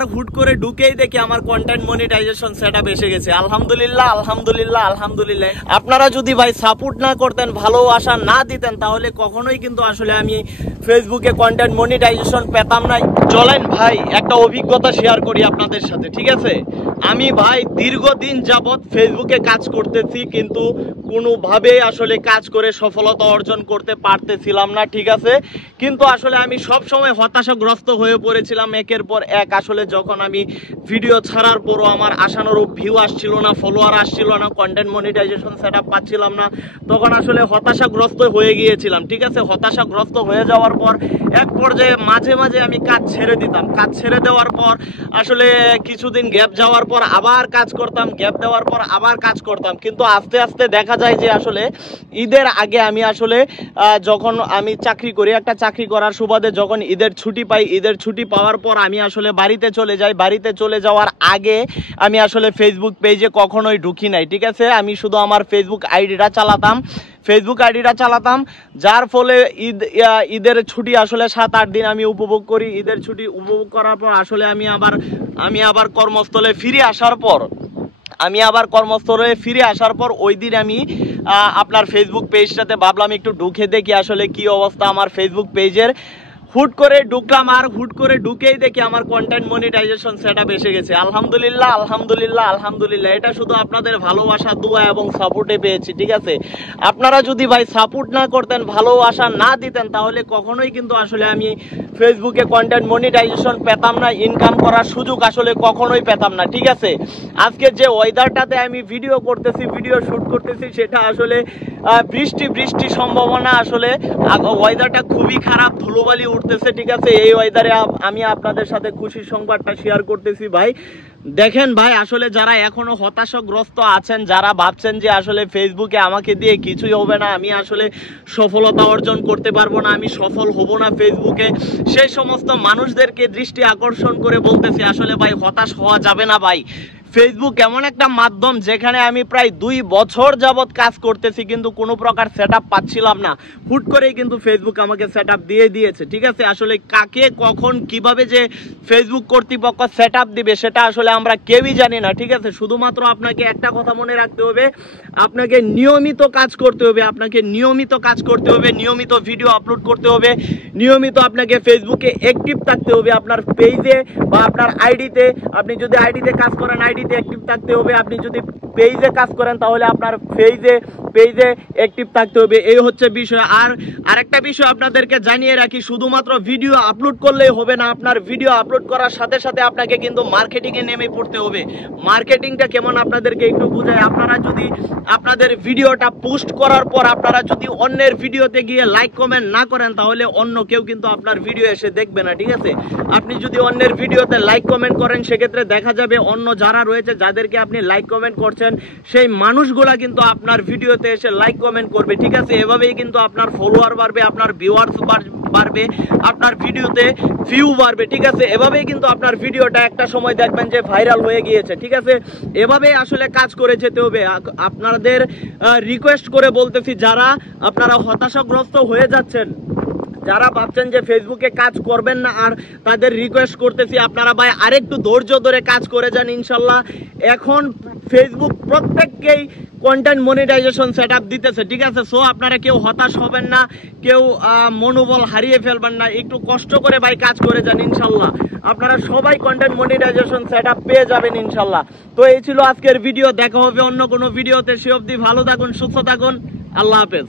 আর হুট করে ঢুকেই দেখি আমার কন্টেন্ট মনিটাইজেশন সেটআপ এসে গেছে। আলহামদুলিল্লাহ আলহামদুলিল্লাহ আলহামদুলিল্লাহ। আপনারা যদি ভাই সাপোর্ট না করতেন, ভালোবাসা না দিতেন, তাহলে কখনোই কিন্তু আসলে আমি ফেসবুকে কন্টেন্ট মনিটাইজেশন পেতাম না। চলেন ভাই একটা অভিজ্ঞতা শেয়ার করি আপনাদের সাথে, ঠিক আছে? আমি ভাই দীর্ঘদিন যাবৎ ফেসবুকে কাজ করতেছি, কিন্তু কোনোভাবে আসলে কাজ করে সফলতা অর্জন করতে পারতেছিলাম না, ঠিক আছে? কিন্তু আসলে আমি সব সময় হতাশাগ্রস্ত হয়ে পড়েছিলাম একের পর এক। আসলে যখন আমি ভিডিও ছাড়ার পরও আমার আশানুরূপ ভিউ আসছিল না, ফলোয়ার আসছিল না, কন্টেন্ট মনিটাইজেশন সেটআপ পাচ্ছিলাম না, তখন আসলে হতাশাগ্রস্ত হয়ে গিয়েছিলাম, ঠিক আছে? হতাশাগ্রস্ত হয়ে যাওয়ার পর এক পর্যায়ে মাঝে মাঝে আমি কাজ ছেড়ে দিতাম। কাজ ছেড়ে দেওয়ার পর আসলে কিছুদিন গ্যাপ যাওয়ার পর আবার কাজ করতাম, গ্যাপ দেওয়ার পর আবার কাজ করতাম। কিন্তু আস্তে আস্তে দেখা যায় যে আসলে ঈদের আগে আমি আসলে যখন আমি চাকরি করি, একটা চাকরি করার সুবাদে যখন ঈদের ছুটি পাই, ঈদের ছুটি পাওয়ার পর আমি আসলে বাড়িতে চলে যাই। বাড়িতে চলে যাওয়ার আগে আমি আসলে ফেসবুক পেজে কখনোই ঢুকি নাই, ঠিক আছে? আমি শুধু আমার ফেসবুক আইডিটা চালাতাম, যার ফলে ঈদের ছুটি আসলে 7-8 দিন আমি উপভোগ করি। ঈদের ছুটি উপভোগ করার পর আসলে আমি আবার কর্মস্থলে ফিরে আসার পর ওই দিন আমি আপনার ফেসবুক পেজটাতে ভাবলাম একটু ঢুকে দেখি আসলে কি অবস্থা আমার ফেসবুক পেজের। হুট করে ঢুকলাম, আর হুট করে ঢুকেই দেখি আমার কন্টেন্ট মনিটাইজেশন সেটআপ এসে গেছে। আলহামদুলিল্লাহ আলহামদুলিল্লাহ আলহামদুলিল্লাহ। এটা শুধু আপনাদের ভালোবাসা, দোয়া এবং সাপোর্টে পেয়েছি, ঠিক আছে? আপনারা যদি ভাই সাপোর্ট না করতেন, ভালোবাসা না দিতেন, তাহলে কখনোই কিন্তু আসলে আমি ফেসবুকে কন্টেন্ট মনিটাইজেশন পেতাম না, ইনকাম করার সুযোগ আসলে কখনোই পেতাম না, ঠিক আছে? আজকে যে ওয়েদারটাতে আমি ভিডিও শ্যুট করতেছি, সেটা আসলে বৃষ্টি সম্ভাবনা। আসলে ওয়েদারটা খুবই খারাপ, ধুলোবালি উঠতেছে, ঠিক আছে? এই ওয়েদারে আমি আপনাদের সাথে খুশির সংবাদটা শেয়ার করতেছি। ভাই দেখেন ভাই, আসলে যারা এখনো হতাশাগ্রস্ত আছেন, যারা ভাবছেন যে আসলে ফেসবুকে আমাকে দিয়ে কিছুই হবে না, আমি আসলে সফলতা অর্জন করতে পারবো না, আমি সফল হব না ফেসবুকে, সেই সমস্ত মানুষদেরকে দৃষ্টি আকর্ষণ করে বলতেছি আসলে ভাই হতাশ হওয়া যাবে না। ভাই ফেসবুক এমন একটা মাধ্যম যেখানে আমি প্রায় 2 বছর যাবৎ কাজ করতেছি, কিন্তু কোনো প্রকার সেটআপ পাচ্ছিলাম না। হুট করেই কিন্তু ফেসবুক আমাকে সেটআপ দিয়ে দিয়েছে, ঠিক আছে? আসলে কাকে কখন কিভাবে যে ফেসবুক কর্তৃপক্ষ সেটআপ দিবে সেটা আসলে আমরা কেউই জানি না, ঠিক আছে? শুধুমাত্র আপনাকে একটা কথা মনে রাখতে হবে, আপনাকে নিয়মিত কাজ করতে হবে, নিয়মিত ভিডিও আপলোড করতে হবে, নিয়মিত আপনাকে ফেসবুকে অ্যাক্টিভ থাকতে হবে, আপনার পেজে বা আপনার আইডিতে। আপনি যদি আইডিতে কাজ করেন, আইডিতে অ্যাক্টিভ থাকতে হবে। আপনি যদি পেজে কাজ করেন, তাহলে আপনার পেজে অ্যাক্টিভ থাকতে হবে। এই হচ্ছে বিষয়। আর আরেকটা বিষয় আপনাদেরকে জানিয়ে রাখি, শুধুমাত্র ভিডিও আপলোড করলেই হবে না। আপনার ভিডিও আপলোড করার সাথে সাথে আপনাকে কিন্তু মার্কেটিংয়ে নেমে পড়তে হবে। মার্কেটিংটা কেমন আপনাদেরকে একটু বুঝাই। আপনারা যদি আপনাদের ভিডিওটা পোস্ট করার পর আপনারা যদি অন্যের ভিডিওতে গিয়ে লাইক কমেন্ট না করেন, তাহলে অন্য কেউ কিন্তু আপনার ভিডিও এসে দেখবে না, ঠিক আছে? আপনি যদি অন্যের ভিডিওতে লাইক কমেন্ট করেন, সেক্ষেত্রে দেখা যাবে অন্য যারা রয়েছে, যাদেরকে আপনি লাইক কমেন্ট করছেন, সেই মানুষগুলা কিন্তু আপনার ভিডিওতে এসে লাইক কমেন্ট করবে, ঠিক আছে? এভাবেই কিন্তু আপনার ফলোয়ার বাড়বে, আপনার ভিউয়ার্স বাড়বে, আপনার ভিডিওতে ভিউ বাড়বে, ঠিক আছে? এভাবেই কিন্তু আপনার ভিডিওটা একটা সময় দেখবেন যে ভাইরাল হয়ে গিয়েছে, ঠিক আছে? এভাবেই আসলে কাজ করে যেতে হবে। আপনাদের রিকোয়েস্ট করে বলতেছি, যারা আপনারা হতাশাগ্রস্ত হয়ে যাচ্ছেন, যারা ভাবছেন যে ফেসবুকে কাজ করবেন না, আর তাদের রিকোয়েস্ট করতেছি আপনারা ভাই আরেকটু ধৈর্য ধরে কাজ করে যান। ইনশাল্লাহ এখন ফেসবুক প্রত্যেককেই কন্টেন্ট মনিটাইজেশন সেটআপ দিতেছে, ঠিক আছে? সো আপনারা কেউ হতাশ হবেন না, কেউ মনোবল হারিয়ে ফেলবেন না। একটু কষ্ট করে ভাই কাজ করে যান, ইনশাল্লাহ আপনারা সবাই কন্টেন্ট মনিটাইজেশন সেটআপ পেয়ে যাবেন ইনশাল্লাহ। তো এই ছিল আজকের ভিডিও। দেখা হবে অন্য কোনো ভিডিওতে। সে অবধি ভালো থাকুন, সুস্থ থাকুন। আল্লাহ হাফেজ।